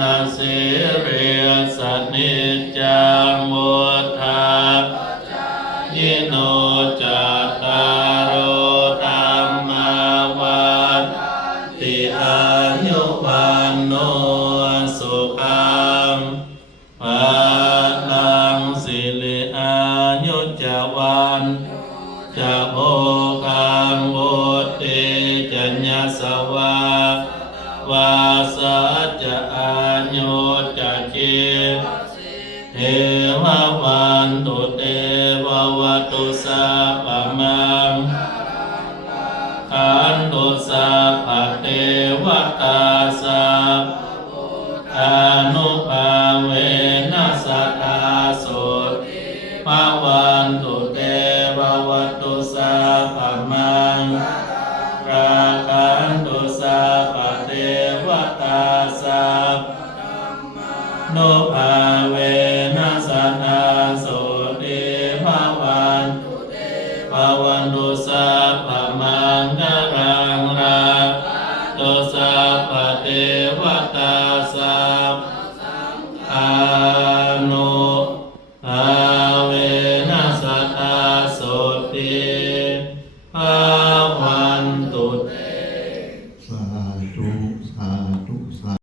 นาสิริสนิจจังมุทธายิโนจัตตารโอธรรมาวันติอายุวันโนสุขังภาลังสิริอายุจวันจะโภคังวุติจัญญสวาวาสัจจะอายุจะจิตเทววันตุเตววัตุสัพพมังขันตุสัพพเทวตาสัพอนุภาเวนัสสตาโสภวันตุเตววัตุสัพพมังราคันตุสัพพเทวตาสัพนุภาเวนัสสตาโสติภวันตุสัพพมังค